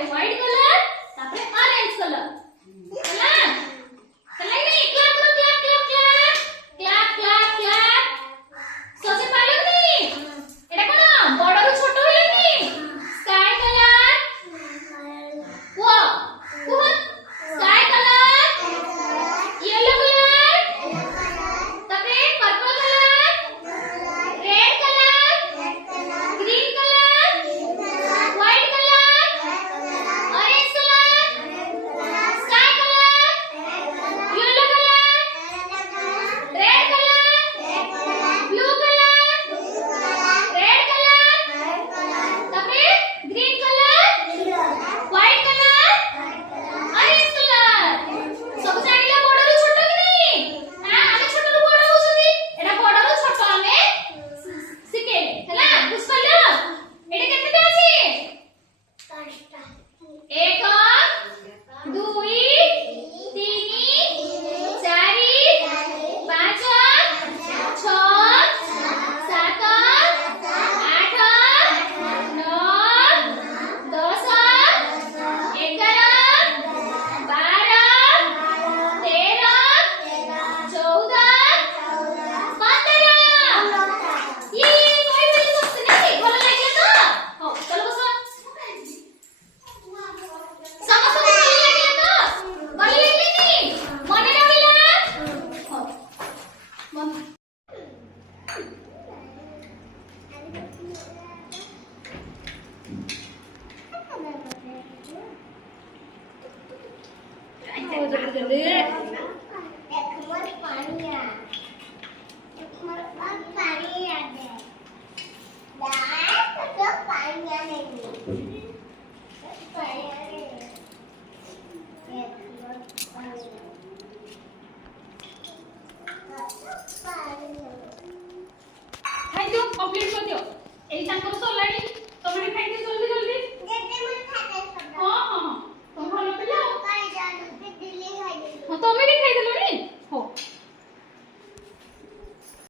तापरे white colour तापरे orange colour चला चला नहीं क्लैप करो clap clap clap clap clap सोचे पालो नहीं एटा कोन बड़ रु छोट होले नहीं स्काई कलर वो कोन स्काई कलर येलो कलर तापरे purple colour red colour green colour white colour orange colour sky colour yellow colour red colour blue colour red colour तापरे green colour white colour orange colour सब जानिला बडरू छोट कि नहीं हां आमे छोट रु बड होउछी एटा बडरू छोट आमे सिके हला बुझपालो एटा केतेटा अछि 5टा 1 2 3 4 5 6 7 8 9 10 11 12 13 14 15 ये कोई भी बसते नहीं भल लागे तो हो चलो बस समस्त भल लागे तो भल लागे नहीं मने रहिला हो मन हो जल्दी जल्दी थैंक यू कंप्लीट कर दियो एई तांकर सो लाइन